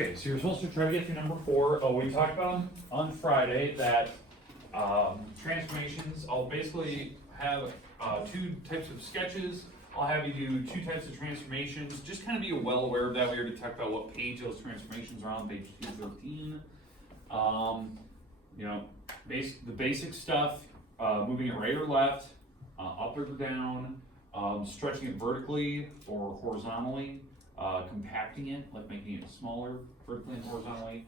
Okay, so you're supposed to try to get through number 4. Oh, we talked about on Friday that transformations, I'll basically have 2 types of sketches. I'll have you do 2 types of transformations. Just kind of be well aware of that. We already talked about what page those transformations are on, page 213. You know, the basic stuff, moving it right or left, up or down, stretching it vertically or horizontally, compacting it, like making it smaller vertically and horizontally,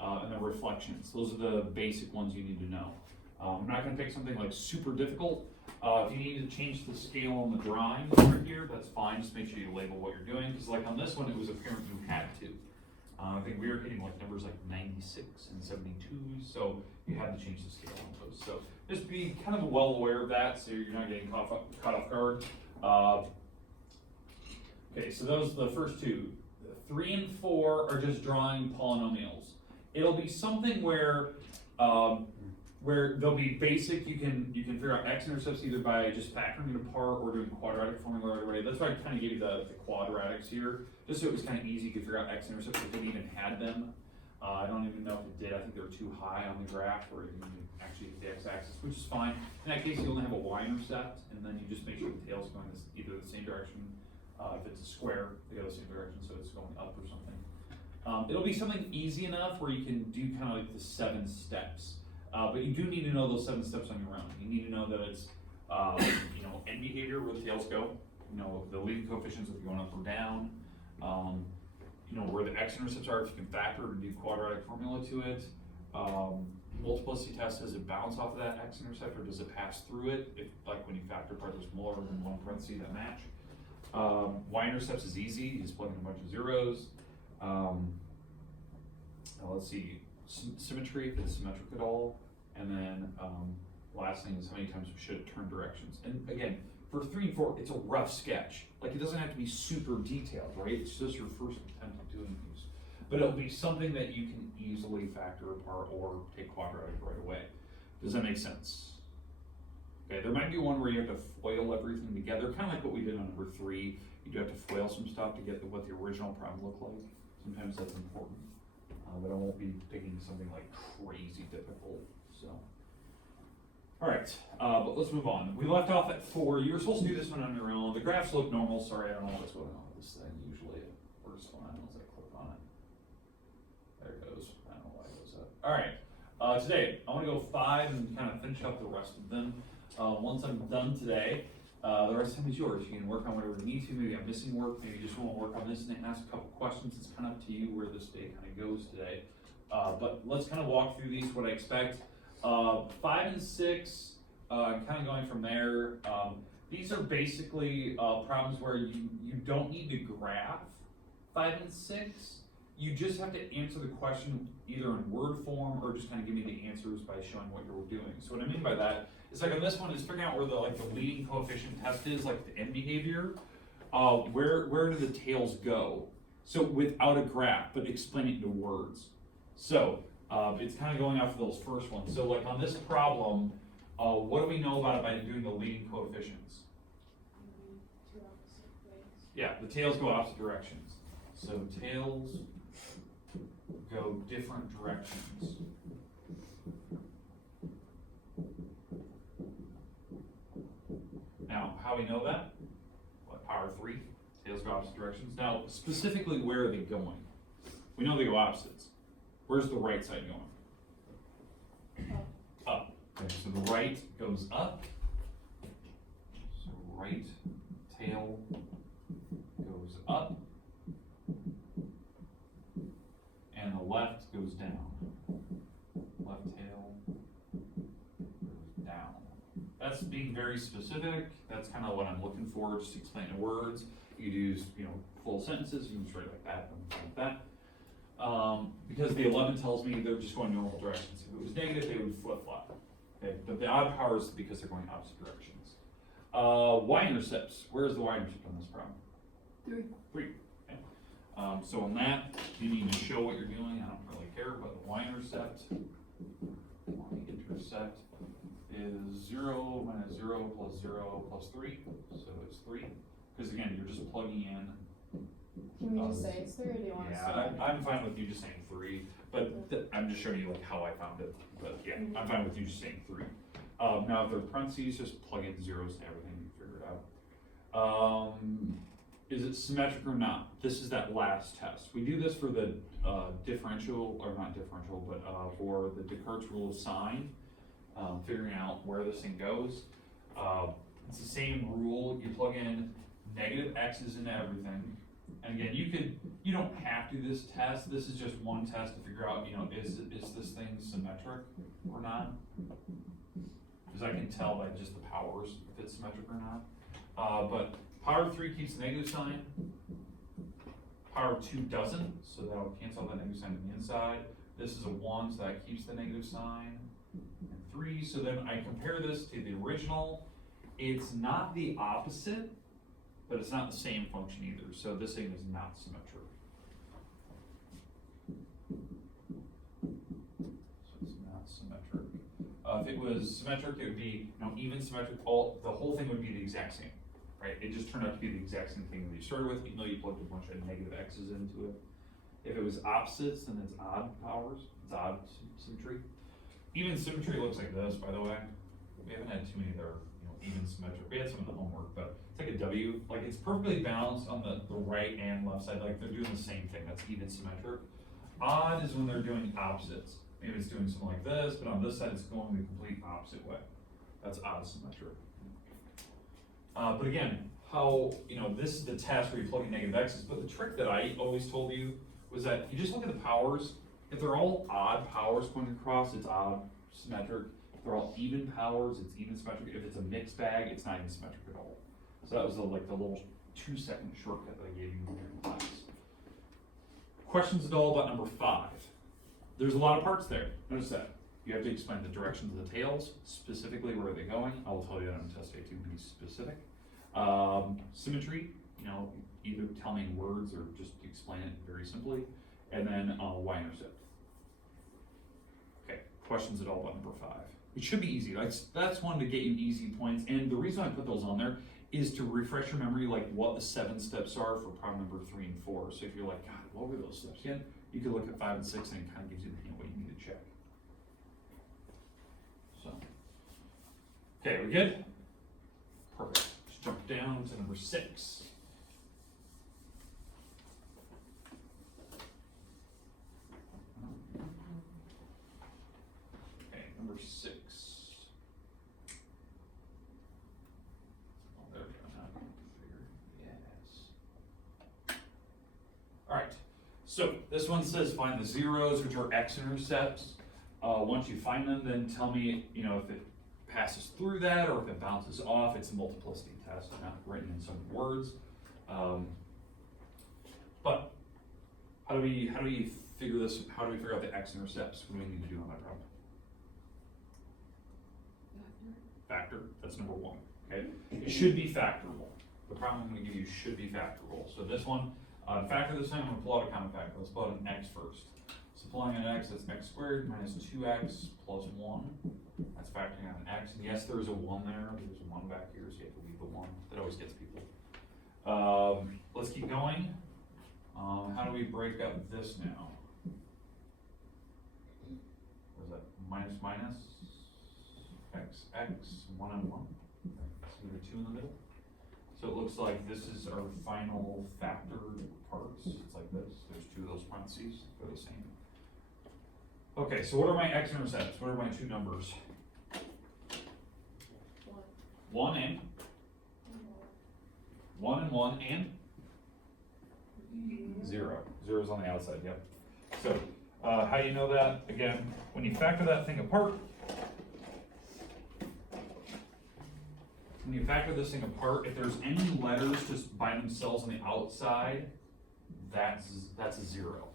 and then reflections. Those are the basic ones you need to know. I'm not going to pick something like super difficult. If you need to change the scale on the drawing over here, that's fine. Just make sure you label what you're doing, because like on this one, it was apparent you had to. I think we were hitting like numbers like 96 and 72, so you had to change the scale on those. So just be kind of well aware of that, so you're not getting caught off guard. Okay, so those are the first 2. 3 and 4 are just drawing polynomials. It'll be something where they'll be basic. You can figure out x-intercepts either by just factoring it apart or doing quadratic formula right away. That's why I kind of gave you the quadratics here, just so it was kind of easy. You could figure out x-intercepts if it didn't even had them. I don't even know if it did. I think they were too high on the graph where you can actually hit the x-axis, which is fine. In that case, you only have a y-intercept, and then you just make sure the tail's going either the same direction. If it's a square, they go the same direction, so it's going up or something. It'll be something easy enough where you can do kind of like the 7 steps. But you do need to know those 7 steps on your own. You need to know that it's, you know, end behavior, where the tails go. You know, the leading coefficients if you're going up or down. You know, where the x-intercepts are if you can factor or do quadratic formula to it. Multiplicity test, does it bounce off of that x-intercept or does it pass through it? If, like when you factor apart, there's more than one parenthesis that match. Y-intercepts is easy, you just plug in a bunch of zeros. Let's see, symmetry, if it's symmetric at all. And then last thing is how many times we should turn directions. And again, for 3 and 4, it's a rough sketch. Like it doesn't have to be super detailed, right? It's just your first attempt at doing these. But it'll be something that you can easily factor apart or take quadratic right away. Does that make sense? Okay, there might be one where you have to FOIL everything together, kind of like what we did on number 3. You do have to FOIL some stuff to get what the original problem looked like. Sometimes that's important. But I won't be picking something like crazy difficult, so. All right, but let's move on. We left off at 4. You were supposed to do this one on your own. The graphs look normal. Sorry, I don't know what's going on with this thing. Usually it works fine once I click on it. There it goes. I don't know why it goes up. All right, today I want to go 5 and kind of finish up the rest of them. Once I'm done today, the rest of them is yours. You can work on whatever you need to. Maybe I'm missing work. Maybe you just want to work on this and ask a couple questions. It's kind of up to you where this day kind of goes today. But let's kind of walk through these, what I expect. 5 and 6, kind of going from there. These are basically problems where you don't need to graph 5 and 6. You just have to answer the question either in word form or just kind of give me the answers by showing what you're doing. So what I mean by that is like on this one is figuring out where the leading coefficient test is, like the end behavior. Where do the tails go? So without a graph, but explain it in words. So it's kind of going off of those first ones. So like on this problem, what do we know about it by doing the leading coefficients? 2 opposite ways. Yeah, the tails go opposite directions. So tails go different directions. Now, how we know that? What, power 3? Tails go opposite directions. Now, specifically, where are they going? We know they go opposites. Where's the right side going? Up. Okay, so the right goes up. So right tail goes up. And the left goes down. Left tail goes down. That's being very specific. That's kind of what I'm looking for, just to explain in words. You could use, full sentences. You can just write like that, like that. Because the 11 tells me they're just going normal directions. If it was negative, they would flip-flop. Okay, but the odd power is because they're going opposite directions. Y-intercepts. Where is the Y-intercept on this problem? 3. 3. Okay. So on that, you need to show what you're doing. I don't really care, but the Y-intercept is 0 minus 0 plus 0 plus 3. So it's 3. Because again, you're just plugging in. Can we just say it's 3, or do you want us to? Yeah, I'm fine with you just saying 3, but I'm just showing you like how I found it, but yeah, I'm fine with you just saying 3. Now if they're parentheses, just plug in zeros and everything, you figure it out. Is it symmetric or not? This is that last test. We do this for the differential, or not differential, but for the Descartes rule of sign, figuring out where this thing goes. It's the same rule. You plug in negative x's into everything. And again, you don't have to do this test. This is just one test to figure out, is this thing symmetric or not? Because I can tell by just the powers if it's symmetric or not. But power of 3 keeps the negative sign. Power of 2 doesn't, so that'll cancel out the negative sign on the inside. This is a 1, so that keeps the negative sign. And 3, so then I compare this to the original. It's not the opposite, but it's not the same function either, so this thing is not symmetric. So it's not symmetric. If it was symmetric, it would be even symmetric. The whole thing would be the exact same, right? It just turned out to be the exact same thing that you started with, even though you plugged a bunch of negative x's into it. If it was opposites, then it's odd powers. It's odd symmetry. Even symmetry looks like this, by the way. We haven't had too many that are even symmetric. We had some in the homework, but it's like a W. Like it's perfectly balanced on the right and left side. Like they're doing the same thing. That's even symmetric. Odd is when they're doing opposites. Maybe it's doing something like this, but on this side it's going the complete opposite way. That's odd symmetric. But again, this is the test where you plug in negative x's, but the trick that I always told you was that you just look at the powers. If they're all odd powers going across, it's odd symmetric. If they're all even powers, it's even symmetric. If it's a mixed bag, it's not even symmetric at all. So that was the little 2-second shortcut that I gave you in class. Questions at all about number 5? There's a lot of parts there. Notice that. You have to explain the directions of the tails, specifically where are they going. I will tell you that on test day 2, be specific. Symmetry, either tell me in words or just explain it very simply. And then y-intercept. Okay, questions at all about number 5? It should be easy. That's one to get you easy points. And the reason I put those on there is to refresh your memory, like what the 7 steps are for problem number 3 and 4. So if you're like, God, what were those steps again? You could look at 5 and 6 and it kind of gives you the hint what you need to check. So, okay, we good? Perfect. Let's jump down to number 6. Okay, number 6. Oh, there we go. Now I can figure. Yes. All right. So this one says find the zeros, which are x-intercepts. Once you find them, then tell me, if it passes through that or if it bounces off. It's a multiplicity test, not written in some words. But how do we figure this? How do we figure out the x-intercepts? What do we need to do on that problem? Factor. That's number 1. Okay. It should be factorable. The problem I'm going to give you should be factorable. So this one. Factor this time, I'm going to pull out a common factor. Let's pull out an x first. So pulling an x, that's x squared minus 2x plus 1. That's factoring out an x. And yes, there is a 1 there. There's a 1 back here, so you have to leave the 1. That always gets people. Let's keep going. How do we break up this now? What is that? Minus minus x, 1 and 1. So the 2 in the middle. So it looks like this is our final factor parts. It's like this. There's 2 of those parentheses. They're the same. Okay, so what are my x-intercepts? What are my 2 numbers? 1 and? 1 and 1 and? 0. 0 is on the outside, yep. So how do you know that? Again, when you factor that thing apart, when you factor this thing apart, if there's any letters just by themselves on the outside, that's a 0.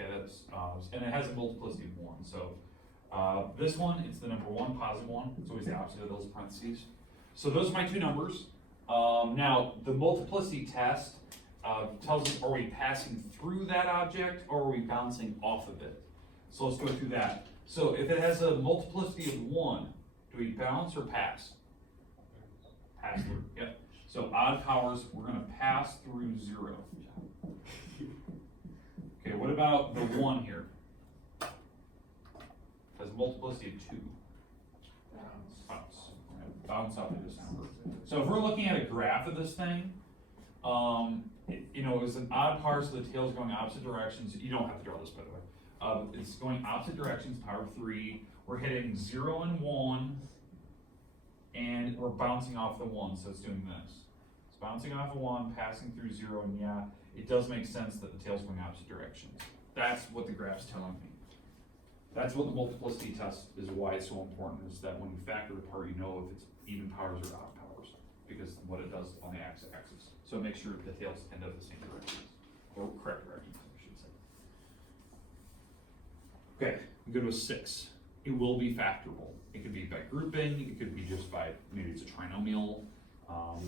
Okay, that's and it has a multiplicity of 1. So this one, it's the number 1, positive 1. It's always the opposite of those parentheses. So those are my 2 numbers. Now the multiplicity test tells us, are we passing through that object or are we bouncing off of it? So let's go through that. So if it has a multiplicity of 1, do we bounce or pass? Pass through, yep. So odd powers, we're going to pass through 0. about the 1 here? Has multiplicity of 2. Bounce. We're gonna bounce off of this number. So if we're looking at a graph of this thing, you know, it was an odd par, so the tail's going opposite directions. You don't have to draw this, by the way. It's going opposite directions, power of 3. We're hitting 0 and 1, and we're bouncing off the 1, so it's doing this. It's bouncing off of 1, passing through 0, and yeah, it does make sense that the tail's going opposite directions. That's what the graph's telling me. That's what the multiplicity test is, why it's so important, is that when you factor the part, you know if it's even powers or odd powers, because what it does on the x-axis. So make sure the tails end up the same directions, or correct directions, I should say. Okay, I'm good with 6. It will be factorable. It could be by grouping, it could be just by, maybe it's a trinomial,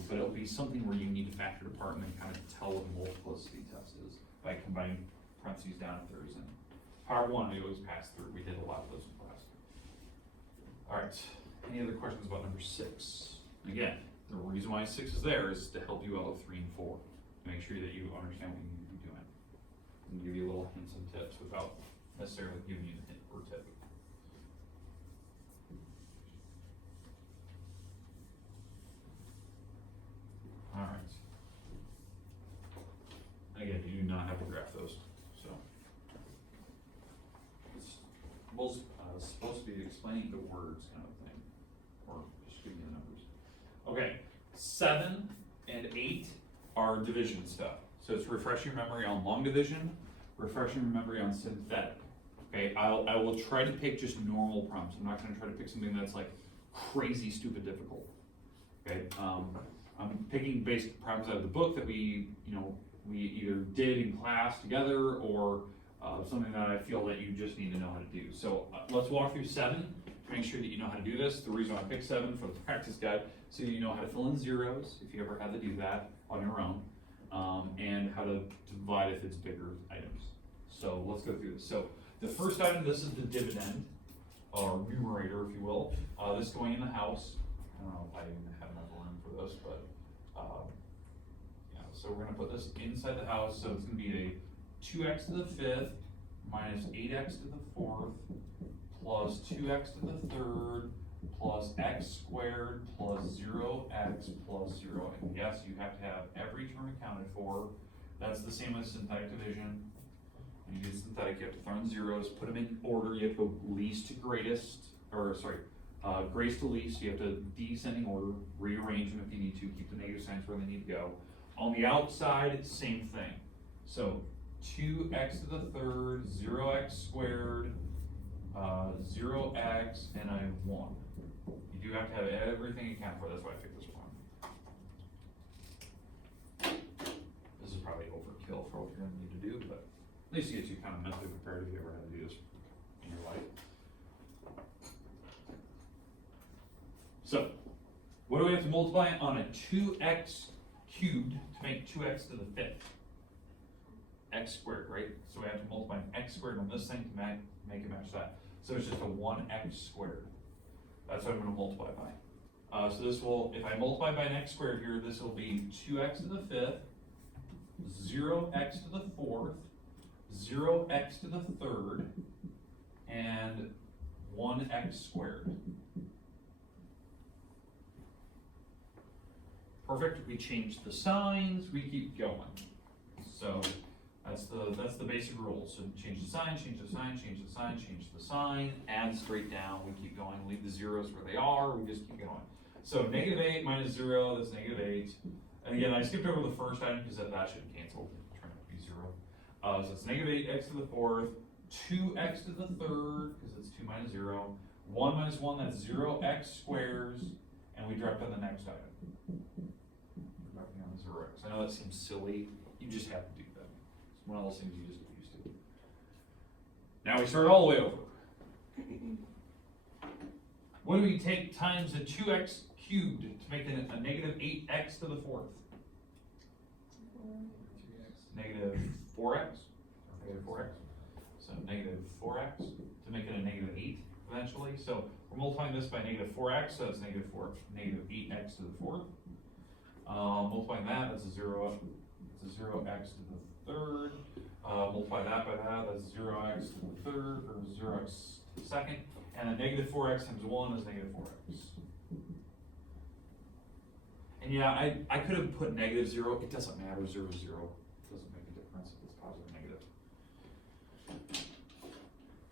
but it'll be something where you need to factor it apart and then kind of tell what the multiplicity test is by combining parentheses down if there is any. Power 1, we always pass through. We did a lot of those in class. All right, any other questions about number 6? Again, the reason why 6 is there is to help you out with 3 and 4. Make sure that you understand what you need to be doing. And give you little hints and tips without necessarily giving you the hint or tip. All right. Again, you do not have to graph those, so. It's supposed to be explaining the words kind of thing, or just giving you the numbers. Okay, 7 and 8 are division stuff. So it's refreshing your memory on long division, refreshing your memory on synthetic. Okay, I will try to pick just normal problems. I'm not gonna try to pick something that's like crazy, stupid, difficult. Okay, I'm picking basic problems out of the book that we either did in class together, or something that I feel that you just need to know how to do. So let's walk through 7 to make sure that you know how to do this. The reason I picked 7 for the practice guide, so you know how to fill in zeros if you ever had to do that on your own, and how to divide if it's bigger items. So let's go through this. So the first item, this is the dividend, or numerator, if you will. This is going in the house. I don't know if I even have enough room for this, but yeah. So we're gonna put this inside the house. So it's gonna be a 2x to the 5th minus 8x to the 4th plus 2x to the 3rd plus x squared plus 0x plus 0. And yes, you have to have every term accounted for. That's the same as synthetic division. When you do synthetic, you have to throw in zeros, put them in order. You have to go least to greatest, or sorry, greatest to least. You have to descending order, rearrange them if you need to, keep the negative signs where they need to go. On the outside, same thing. So 2x to the 3rd, 0x squared, 0x, and I have 1. You do have to have everything accounted for. That's why I picked this one. This is probably overkill for what you're going to need to do, but at least it gets you kind of mentally prepared if you ever had to do this in your life. So, what do we have to multiply on a 2x cubed to make 2x to the 5th? X squared, right? So we have to multiply an x squared on this thing to make it match that. So it's just a 1x squared. That's what I'm going to multiply by. So this will, if I multiply by an x squared here, this will be 2x to the 5th, 0x to the 4th, 0x to the 3rd, and 1x squared. Perfect. We change the signs, we keep going. So that's the basic rule. So change the sign, change the sign, change the sign, change the sign, add straight down, we keep going, leave the zeros where they are, we just keep going. So -8 minus 0, that's -8. And again, I skipped over the first item because that should cancel, trying to be 0. So it's -8x to the 4th, 2x to the 3rd, because it's 2 minus 0, 1 minus 1, that's 0x squares, and we drop down the next item. We're dropping down 0x. I know that seems silly, you just have to do that. It's one of those things you just get used to. Now we start all the way over. What do we take times a 2x cubed to make a -8x to the 4th? -4x. -4x. So -4x to make it a -8 eventually. So we're multiplying this by -4x, so it's -8x to the 4th. Multiplying that, that's a 0. It's a 0x to the 3rd. multiply that by that, that's 0x to the third, or 0x to the second, and then negative 4x times 1 is negative 4x. And yeah, I could have put negative 0, it doesn't matter, 0 is 0, it doesn't make a difference if it's positive or negative.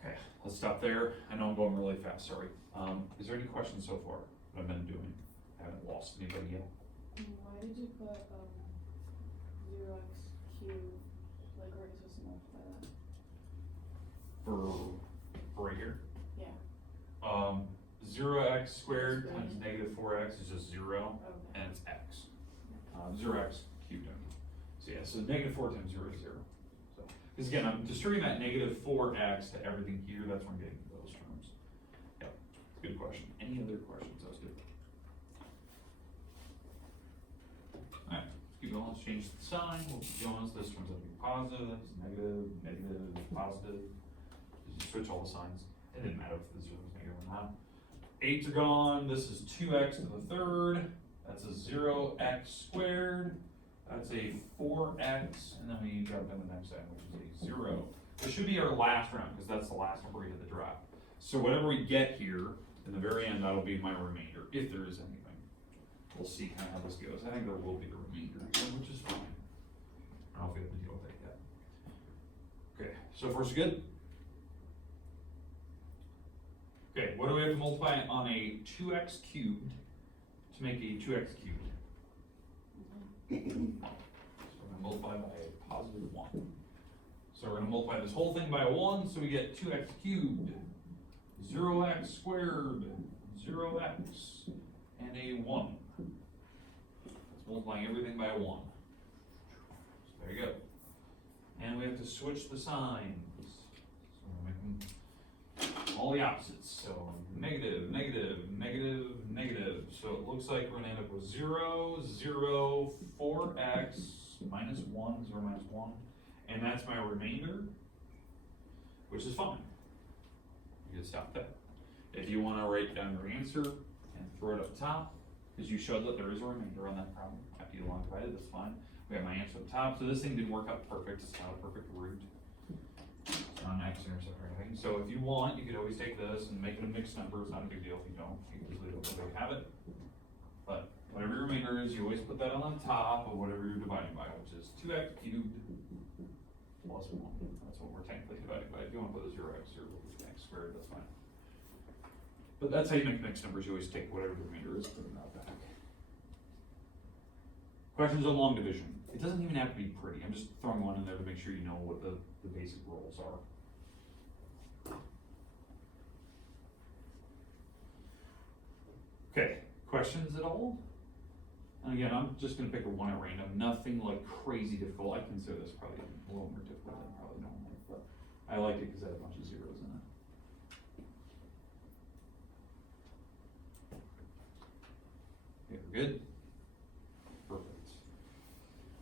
Okay, let's stop there. I know I'm going really fast, sorry. Is there any questions so far that I've been doing? I haven't lost anybody yet. Why did you put 0x cubed, like where are you supposed to multiply that? For right here? Yeah. 0x squared Squared. times negative 4x is just 0, Okay. and it's x. 0x cubed, I mean. So yeah, so negative 4 times 0 is 0. So, because again, I'm distributing that negative 4x to everything here, that's where I'm getting those terms. Yep, good question. Any other questions? That was good. Alright, let's keep going, let's change the sign, we'll keep going, so this turns out to be positive, this is negative, negative, positive. Just switch all the signs, it didn't matter if the 0 was negative or not. 8's are gone, this is 2x to the third, that's a 0x squared, that's a 4x, and then we drop down the next side, which is a 0. This should be our last round, because that's the last number we get to drop. So whatever we get here, in the very end, that'll be my remainder, if there is anything. We'll see kind of how this goes. I think there will be a remainder, which is fine. I don't know if we have to deal with that yet. Okay, so far so good? Okay, what do we have to multiply on a 2x cubed to make a 2x cubed? So we're gonna multiply by a positive 1. So we're gonna multiply this whole thing by a 1, so we get 2x cubed, 0x squared, 0x, and a 1. That's multiplying everything by a 1. So there you go. And we have to switch the signs. So we're making all the opposites. So negative, negative, negative, negative. So it looks like we're gonna end up with 0, 0, 4x, minus 1, 0, minus 1. And that's my remainder, which is fine. You can stop there. If you wanna write down your answer and throw it up top, because you showed that there is a remainder on that problem. After you long divided, that's fine. We have my answer up top. So this thing didn't work out perfect. It's not a perfect root. It's not an x-intercept or anything. So if you want, you could always take this and make it a mixed number. It's not a big deal if you don't. You can just leave it the way you have it. But whatever your remainder is, you always put that on the top of whatever you're dividing by, which is 2x cubed plus 1. That's what we're technically dividing by. If you want to put a 0x or x squared, that's fine. But that's how you make mixed numbers. You always take whatever the remainder is, put it out back. Questions on long division. It doesn't even have to be pretty. I'm just throwing one in there to make sure you know what the basic rules are. Okay, questions at all? And again, I'm just gonna pick a one at random. Nothing like crazy difficult. I consider this probably a little more difficult than probably normal, but I liked it because it had a bunch of zeros in it. Okay, we're good? Perfect.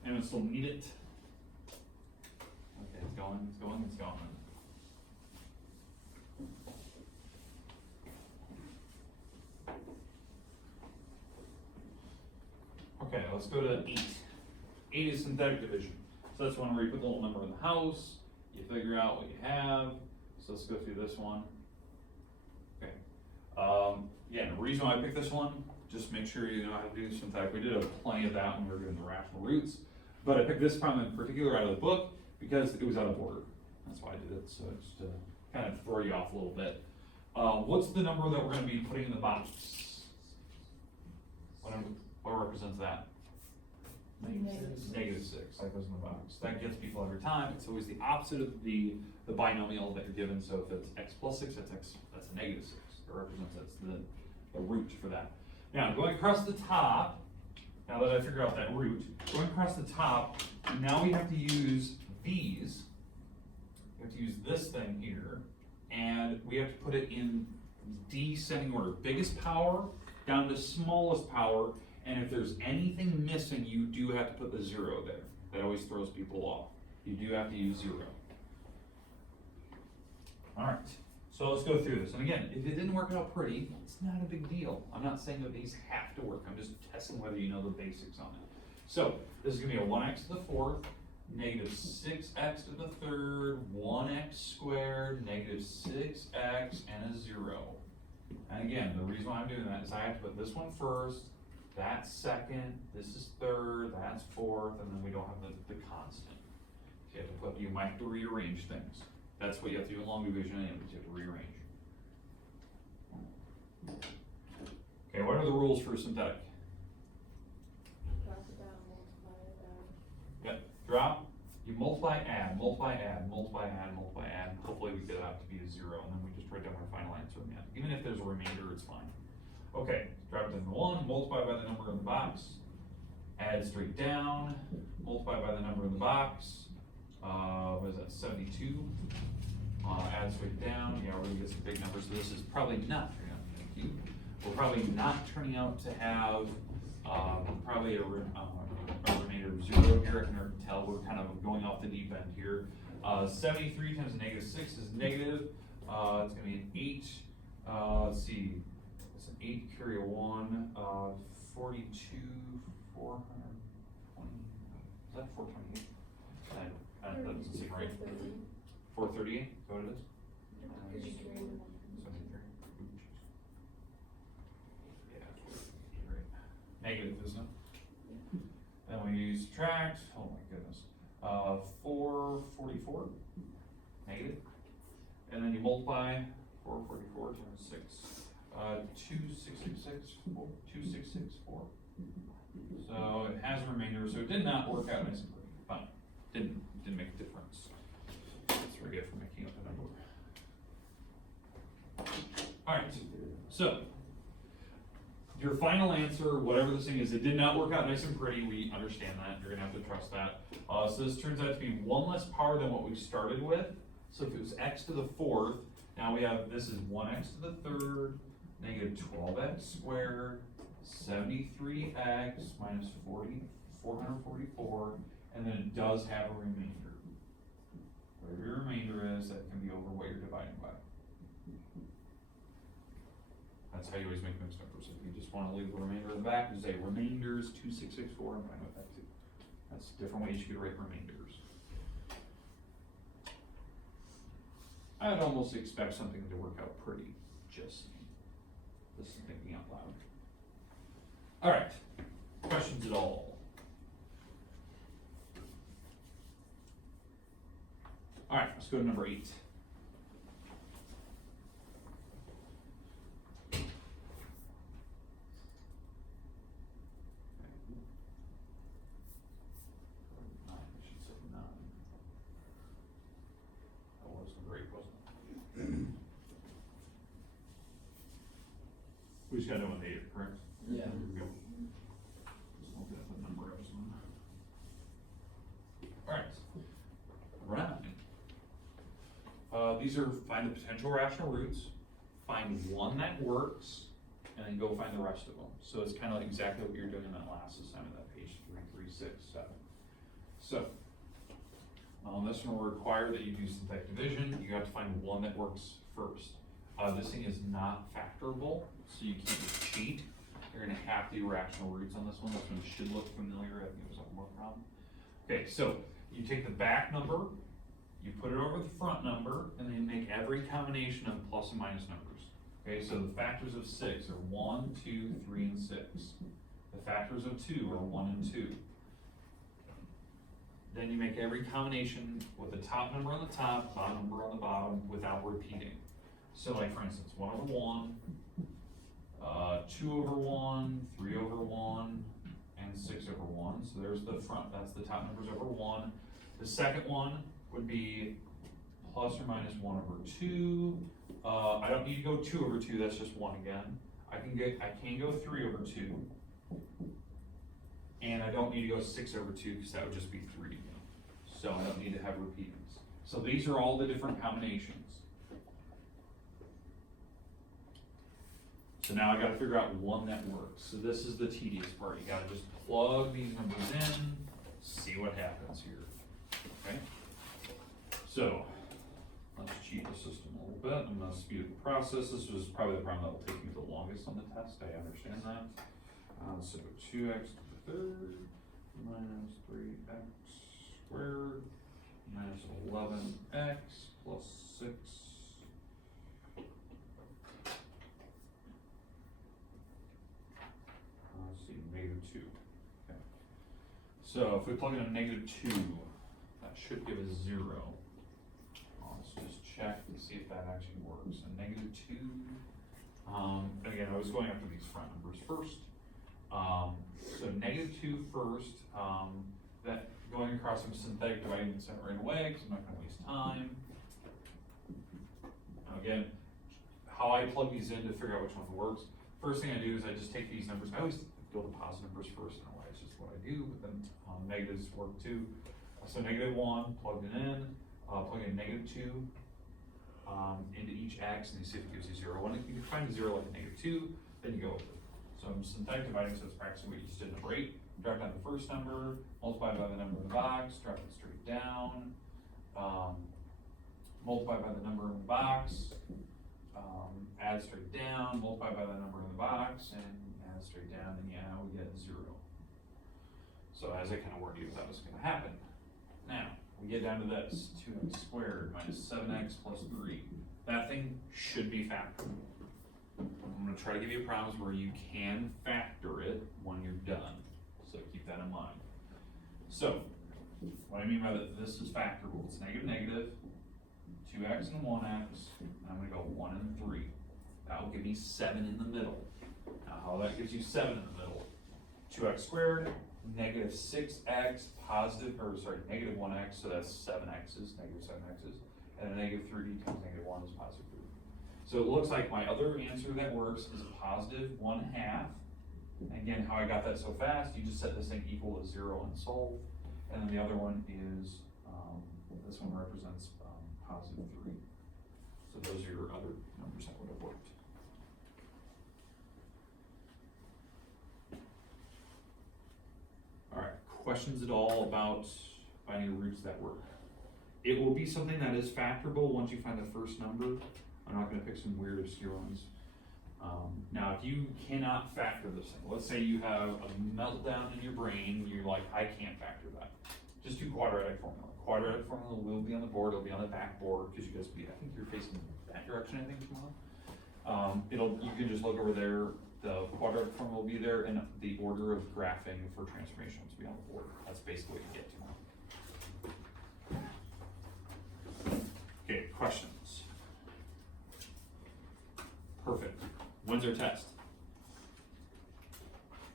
Anyone still need it? Okay, it's going, it's going, it's going. Okay, let's go to 8. 8 is synthetic division. So that's one where you put the little number in the house, you figure out what you have. So let's go through this one. Okay. Yeah, the reason why I picked this one, just make sure you know how to do synthetic. We did have plenty of that when we were doing the rational roots. But I picked this problem in particular out of the book because it was out of order. That's why I did it, so just to kind of throw you off a little bit. What's the number that we're going to be putting in the box? What represents that? Negative 6, that goes in the box. That gets people every time. It's always the opposite of the binomial that you're given. So if it's x plus 6, that's a negative 6. It represents that's the root for that. Now going across the top, now that I figure out that root, going across the top, now we have to use these. We have to use this thing here, and we have to put it in descending order. Biggest power down to smallest power, and if there's anything missing, you do have to put the 0 there. That always throws people off. You do have to use 0. All right, so let's go through this. And again, if it didn't work out pretty, it's not a big deal. I'm not saying that these have to work. I'm just testing whether you know the basics on it. So this is gonna be a 1x to the 4th, negative 6x to the third, 1x squared, negative 6x, and a 0. And again, the reason why I'm doing that is I have to put this one first, that's second, this is third, that's fourth, and then we don't have the constant. So you have to put, you might have to rearrange things. That's what you have to do in long division, and you have to rearrange. Okay, what are the rules for synthetic? Drop it down, multiply it, add. Yep, drop, you multiply, add, multiply, add, multiply, add, multiply, add. Hopefully we get it out to be a 0, and then we just write down our final answer in the end. Even if there's a remainder, it's fine. Okay, drop it down to 1, multiply by the number in the box, add straight down, multiply by the number in the box. What is that, 72? Add straight down, yeah, we're gonna get some big numbers. So this is probably not turning out, thank you. We're probably not turning out to have, probably a remainder of 0 here. I can tell we're kind of going off the deep end here. 73 times negative 6 is negative. It's gonna be an 8. Let's see, it's an 8, carry a 1, 42, 420, is that 428? That doesn't seem right. 438, is that what it is? Could you carry them? 73. Yeah, right. Negative, isn't it? Then we subtract, oh my goodness, 444, negative. And then you multiply 444 times 6, 2664, 2664. So it has a remainder, so it did not work out nice and pretty, fine. Didn't make a difference. That's what we get for making up a number. Alright, so your final answer, whatever this thing is, it did not work out nice and pretty. We understand that. You're gonna have to trust that. So this turns out to be 1 less power than what we started with. So if it was x to the 4th, now we have, this is 1x to the 3rd, negative 12x squared, 73x minus 444, and then it does have a remainder. Whatever your remainder is, that can be over what you're dividing by. That's how you always make mixed numbers. If you just want to leave the remainder in the back, you say remainders 2664, I'm fine with that too. That's different ways you could write remainders. I'd almost expect something to work out pretty, just this is thinking out loud. All right, questions at all? All right, let's go to number 8. We just got done with 8, correct? Yeah. Here we go. Just look at the number of them. Alright. Number 9. These are find the potential rational roots, find one that works, and then go find the rest of them. So it's kind of like exactly what you're doing in that last assignment, that page 3367. So, this one will require that you do synthetic division. You have to find one that works first. This thing is not factorable, so you can't just cheat. You're gonna have to do rational roots on this one. This one should look familiar. I think it was a more problem. Okay, so you take the back number, you put it over the front number, and then make every combination of plus and minus numbers. Okay, so the factors of 6 are 1, 2, 3, and 6. The factors of 2 are 1 and 2. Then you make every combination with the top number on the top, bottom number on the bottom, without repeating. So like for instance, 1 over 1, 2 over 1, 3 over 1, and 6 over 1. So there's the front, that's the top numbers over 1. The second one would be plus or minus 1 over 2. I don't need to go 2 over 2, that's just 1 again. I can go 3 over 2. And I don't need to go 6 over 2 because that would just be 3. So I don't need to have repeatings. So these are all the different combinations. So now I gotta figure out one that works. So this is the tedious part. You gotta just plug these numbers in, see what happens here, okay? So, let's cheat the system a little bit. I'm gonna speed up the process. This was probably the problem that will take me the longest on the test. I understand that. So 2x to the third minus 3x squared minus 11x plus 6. Let's see, negative 2. Okay. So if we plug in a negative 2, that should give us 0. Let's just check to see if that actually works. A negative 2. And again, I was going after these front numbers first. So negative 2 first. That going across some synthetic dividing and set right away because I'm not going to waste time. Now again, how I plug these in to figure out which one works. First thing I do is I just take these numbers. I always go to positive numbers first. I don't know why, it's just what I do. But then negatives work too. So negative 1 plugged it in. Plug in negative 2 into each x, and you see if it gives you 0. When you can find a 0 like a negative 2, then you go with it. So I'm synthetic dividing, so it's practically what you just did in the break. Drop down the first number, multiply by the number in the box, drop it straight down, multiply by the number in the box, add straight down, multiply by the number in the box, and add straight down, and yeah, we get 0. So as I kind of warned you, that was going to happen. Now, we get down to this, 2x squared minus 7x plus 3. That thing should be factored. I'm going to try to give you a promise where you can factor it when you're done. So keep that in mind. So, what I mean by that, this is factorable. It's negative, negative, 2x and 1x, and I'm going to go 1 and 3. That will give me 7 in the middle. Now, how that gives you 7 in the middle? 2x squared, negative 6x, negative 1x, so that's 7x's, negative 7x's, and a negative 3 times negative 1 is positive 3. So it looks like my other answer that works is a positive 1/2. Again, how I got that so fast, you just set this thing equal to 0 and solve. And then the other one is, this one represents positive 3. So those are your other numbers that would have worked. All right, questions at all about finding roots that work? It will be something that is factorable once you find the first number. I'm not going to pick some weird obscure ones. Now, if you cannot factor this thing, let's say you have a meltdown in your brain, you're like, I can't factor that. Just do quadratic formula. Quadratic formula will be on the board, it'll be on the back board, because you guys will be, I think you're facing that direction, I think, tomorrow. You can just look over there, the quadratic formula will be there, and the order of graphing for transformations will be on the board. That's basically what you get tomorrow. Okay, questions? Perfect. When's our test?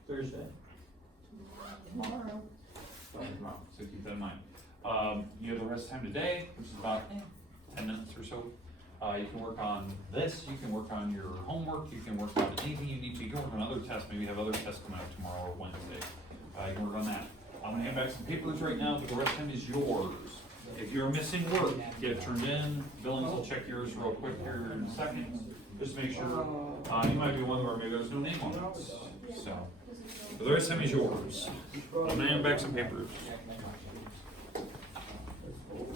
Thursday. Tomorrow. Tomorrow, so keep that in mind. You have the rest of time today, which is about 10 minutes or so. You can work on this, you can work on your homework, you can work on anything you need to. You can work on other tests, maybe you have other tests coming up tomorrow or Wednesday. You can work on that. I'm gonna hand back some papers right now, but the rest of time is yours. If you're missing work, get it turned in. Billings will check yours real quick here in a second. Just make sure, you might be one where maybe there's no name on it. So, but the rest of them is yours. I'm gonna hand back some papers.